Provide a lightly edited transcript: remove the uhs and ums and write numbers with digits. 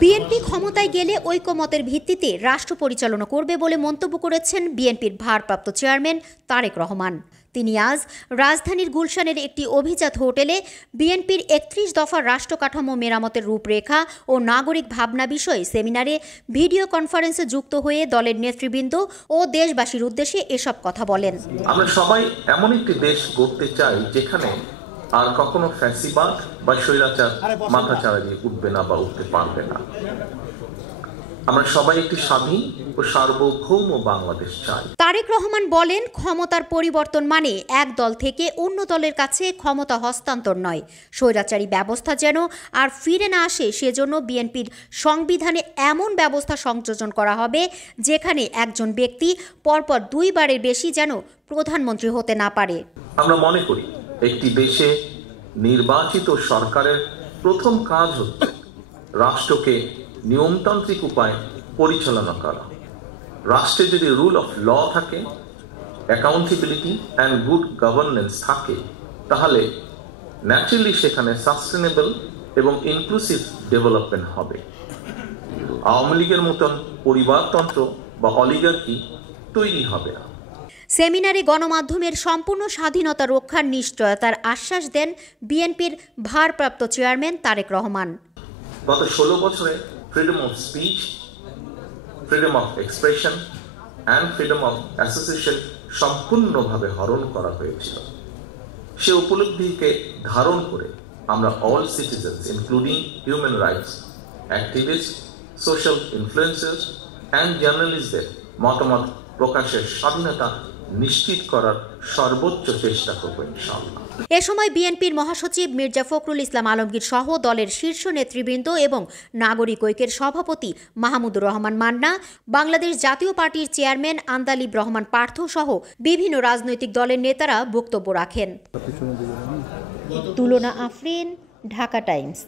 BNP ক্ষমতায় গেলে ঐকমত্যের ভিত্তিতে রাষ্ট্র পরিচালনা করবে বলে মন্তব্য করেছেন বিএনপির ভারপ্রাপ্ত চেয়ারম্যান তারেক রহমান। তিনি আজ রাজধানীর গুলশানের একটি অভিজাত হোটেলে বিএনপির ৩১ দফা রাষ্ট্র কাঠামো মেরামতের রূপরেখা ও নাগরিক ভাবনা বিষয়ে সেমিনারে ভিডিও কনফারেন্সে যুক্ত হয়ে দলের নেতৃবৃন্দ ও দেশবাসীর উদ্দেশ্যে এসব কথা বলেন। আমরা সবাই এমন একটি দেশ গড়তে চাই যেখানে আর কখনো ফ্যাসিবাদ বা স্বৈরাচার মাথাচাড়া দিয়ে উঠবে না বা উঠতে পারবে না। আমরা সবাই একটি স্বাধীন ও সার্বভৌম বাংলাদেশ চাই। তারেক রহমান বলেন, ক্ষমতার পরিবর্তন মানে এক দল থেকে অন্য দলের কাছে ক্ষমতা হস্তান্তর নয়। স্বৈরাচারী ব্যবস্থা যেন আর ফিরে না আসে সেজন্য বিএনপির সংবিধানে এমন ব্যবস্থা সংযোজন করা হবে যেখানে একজন ব্যক্তি পরপর 2 বারের বেশি যেন প্রধানমন্ত্রী হতে না পারে। আমরা মনে করি একটি দেশে নির্বাচিত সরকারের প্রথম কাজ হচ্ছে রাষ্ট্রকে নিয়মতান্ত্রিক উপায়ে পরিচালনা করা। রাষ্ট্রে যদি রুল অফ ল থাকে, অ্যাকাউন্টেবিলিটি অ্যান্ড গুড গভর্নেন্স থাকে, তাহলে ন্যাচারালি সেখানে সাস্টেনেবল এবং ইনক্লুসিভ ডেভেলপমেন্ট হবে। আওয়ামী লীগের মতন পরিবারতন্ত্র বা অলিগার্কি তৈরি হবে না। সেমিনারে গণমাধ্যমের সম্পূর্ণ স্বাধীনতা রক্ষার নিশ্চয়তার আশ্বাস দেন বিএনপির ভারপ্রাপ্ত চেয়ারম্যান তারেক রহমান। গত 16 বছরে freedom of speech, freedom of expression and freedom of association সম্পূর্ণভাবে হরণ করা হয়েছিল। সে উপলব্ধিকে ধারণ করে আমরা all citizens including human rights activist, social influencers and জার্নালিস্টদের মতামত প্রকাশের স্বাধীনতা নিশ্চিত করার সর্বোচ্চ চেষ্টা করব ইনশাআল্লাহ। এ সময় বিএনপির মহাসচিব মির্জা ফখরুল ইসলাম আলমগীর সহ দলের শীর্ষ নেতৃবৃন্দ এবং নাগরিক ঐক্যের সভাপতি মাহমুদুর রহমান মান্না, বাংলাদেশ জাতীয় পার্টির চেয়ারম্যান আন্দালিব রহমান পার্থ সহ বিভিন্ন রাজনৈতিক দলের নেতারা বক্তব্য রাখেন। তুলনা আফরিন, ঢাকা টাইমস।